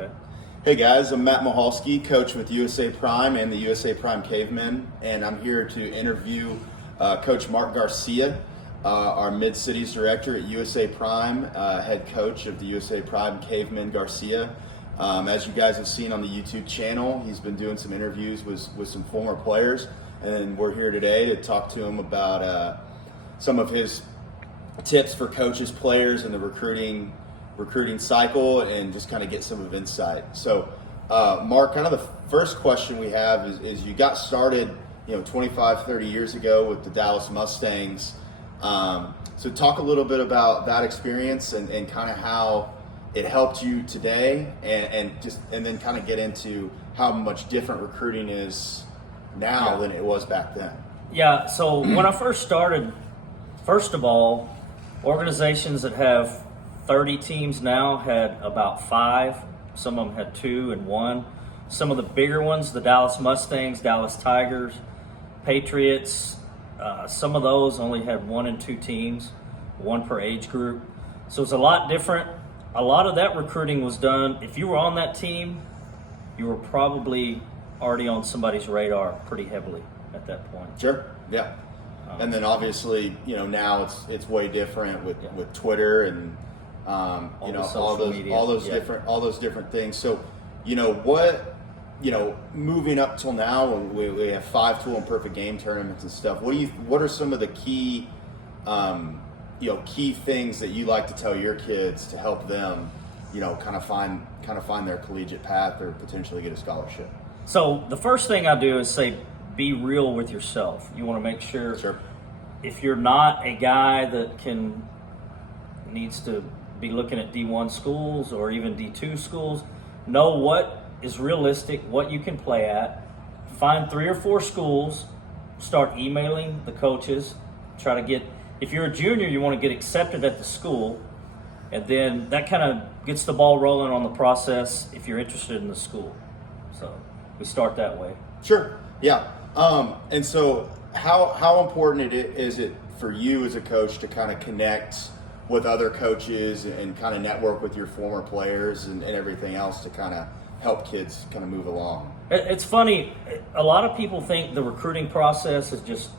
Okay. Hey guys, I'm Matt Michalski, coach with USA Prime and the USA Prime Cavemen, and I'm here to interview Coach Mark Garcia, our Mid-Cities director at USA Prime, head coach of the USA Prime Cavemen-Garcia. As you guys have seen on the YouTube channel, he's been doing some interviews with some former players, and we're here today to talk to him about some of his tips for coaches, players, and the recruiting cycle, and just kind of get some of insight. So Mark, kind of the first question we have is you got started 25, 30 years ago with the Dallas Mustangs. So talk a little bit about that experience and kind of how it helped you today, and then kind of get into how much different recruiting is now than it was back then. Yeah, so when I first started, first of all, organizations that have 30 teams now had about 5. Some of them had 2 and 1. Some of the bigger ones, the Dallas Mustangs, Dallas Tigers, Patriots, some of those only had 1 and 2 teams, 1 per age group. So it's a lot different. A lot of that recruiting was done, if you were on that team, you were probably already on somebody's radar pretty heavily at that point. Sure, yeah. And then obviously, now it's way different with Twitter and all those different things. So, moving up till now, we have 5 tool and perfect game tournaments and stuff. What are some of the key things that you like to tell your kids to help them, kind of find their collegiate path or potentially get a scholarship? So the first thing I do is say, be real with yourself. You want to make sure. Sure. If you're not a guy that needs to be looking at D1 schools or even D2 schools, know what is realistic, what you can play at. Find 3 or 4 schools, start emailing the coaches, try to get, if you're a junior, you want to get accepted at the school, and then that kind of gets the ball rolling on the process if you're interested in the school. So we start that way. Sure, yeah. And so how important is it for you as a coach to kind of connect with other coaches and kind of network with your former players and everything else to kind of help kids kind of move along? It's funny, a lot of people think the recruiting process is just,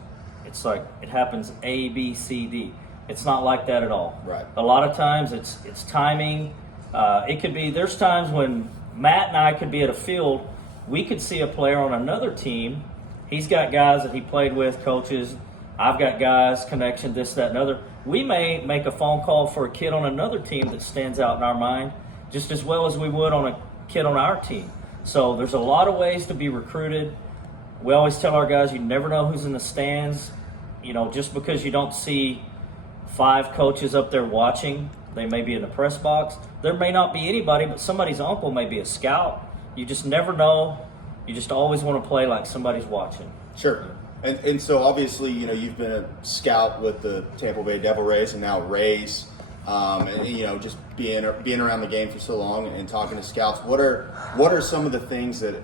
it's like it happens A, B, C, D. It's not like that at all. Right. A lot of times it's timing. It could be, there's times when Matt and I could be at a field, we could see a player on another team. He's got guys that he played with, coaches. I've got guys, connection, this, that, and other. We may make a phone call for a kid on another team that stands out in our mind just as well as we would on a kid on our team. So there's a lot of ways to be recruited. We always tell our guys, you never know who's in the stands. Just because you don't see 5 coaches up there watching, they may be in the press box. There may not be anybody, but somebody's uncle may be a scout. You just never know. You just always want to play like somebody's watching. Sure. And so obviously, you've been a scout with the Tampa Bay Devil Rays and now Rays, and just being around the game for so long and talking to scouts. What are some of the things that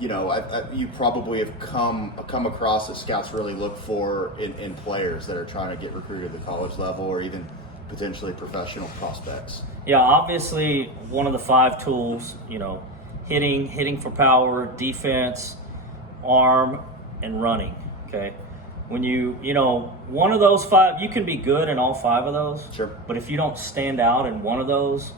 you probably have come across that scouts really look for in players that are trying to get recruited at the college level or even potentially professional prospects? Yeah, obviously one of the 5 tools, hitting for power, defense, arm, and running. Okay, when one of those 5, you can be good in all 5 of those. Sure. But if you don't stand out in one of those,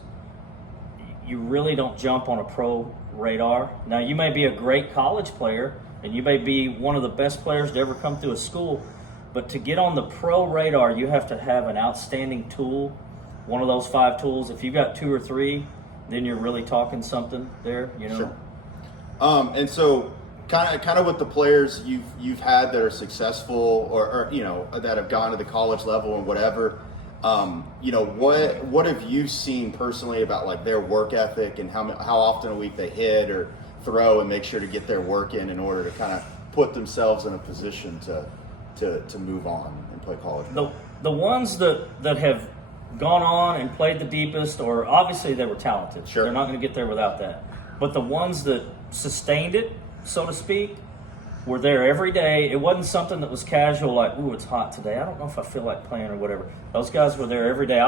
you really don't jump on a pro radar. Now, you may be a great college player, and you may be one of the best players to ever come through a school, but to get on the pro radar, you have to have an outstanding tool, one of those 5 tools. If you've got 2 or 3, then you're really talking something there. Sure. And so kind of with the players you've had that are successful or that have gone to the college level and whatever, what have you seen personally about like their work ethic and how often a week they hit or throw and make sure to get their work in order to kind of put themselves in a position to move on and play college ball? The ones that have gone on and played the deepest, or obviously they were talented. Sure. They're not going to get there without that. But the ones that sustained it, so to speak, were there every day. It wasn't something that was casual like, ooh, it's hot today. I don't know if I feel like playing or whatever. Those guys were there every day.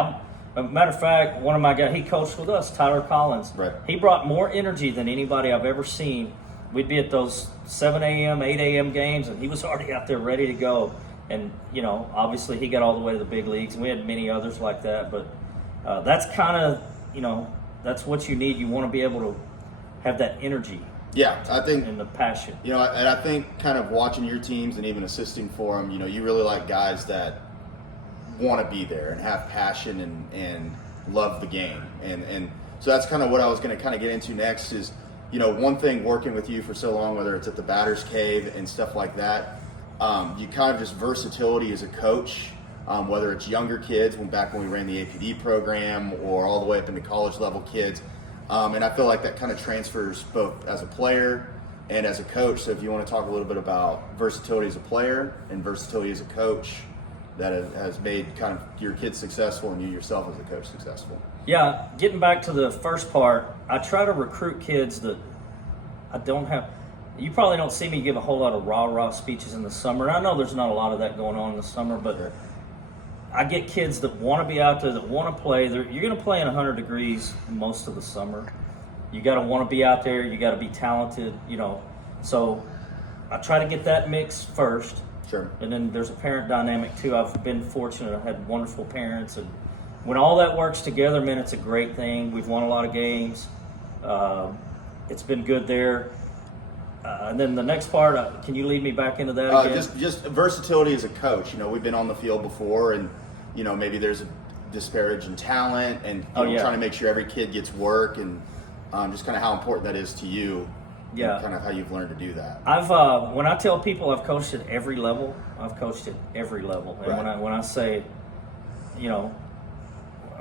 Matter of fact, one of my guys, he coached with us, Tyler Collins. Right. He brought more energy than anybody I've ever seen. We'd be at those 7 a.m., 8 a.m. games, and he was already out there ready to go. And, obviously he got all the way to the big leagues, and we had many others like that. But that's kind of, that's what you need. You want to be able to have that energy. Yeah, I think, and the passion. and I think kind of watching your teams and even assisting for them, you really like guys that want to be there and have passion and love the game. And so that's kind of what I was going to kind of get into next is, one thing working with you for so long, whether it's at the batter's cave and stuff like that, you kind of just versatility as a coach, whether it's younger kids, back when we ran the APD program, or all the way up into college level kids. And I feel like that kind of transfers both as a player and as a coach. So if you want to talk a little bit about versatility as a player and versatility as a coach that has made kind of your kids successful and you yourself as a coach successful. Yeah, getting back to the first part, I try to recruit kids that I don't have. You probably don't see me give a whole lot of rah-rah speeches in the summer. And I know there's not a lot of that going on in the summer, but I get kids that want to be out there, that want to play. You're going to play in 100 degrees most of the summer. You got to want to be out there. You got to be talented, So I try to get that mix first. Sure. And then there's a parent dynamic too. I've been fortunate. I've had wonderful parents, and when all that works together, man, it's a great thing. We've won a lot of games. It's been good there. And then the next part, can you lead me back into that again? Just versatility as a coach. We've been on the field before, and maybe there's a disparage in talent, and trying to make sure every kid gets work, and just kind of how important that is to you. Yeah. And kind of how you've learned to do that. I've when I tell people I've coached at every level, I've coached at every level. And Right. when I say,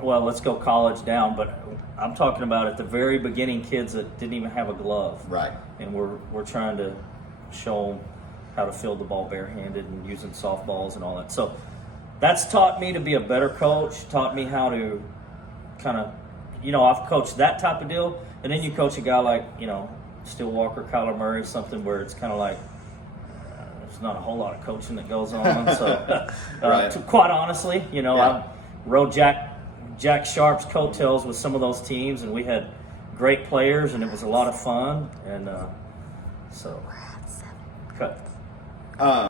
well, let's go college down, but I'm talking about at the very beginning, kids that didn't even have a glove. Right. And we're trying to show them how to field the ball barehanded and using softballs and all that. So that's taught me to be a better coach, taught me how to kind of, I've coached that type of deal. And then you coach a guy like, Still Walker, Kyler Murray, something where it's kind of like there's not a whole lot of coaching that goes on. So Right. Quite honestly, I rode Jack Sharp's coattails with some of those teams, and we had great players, and it was a lot of fun. And so, cut.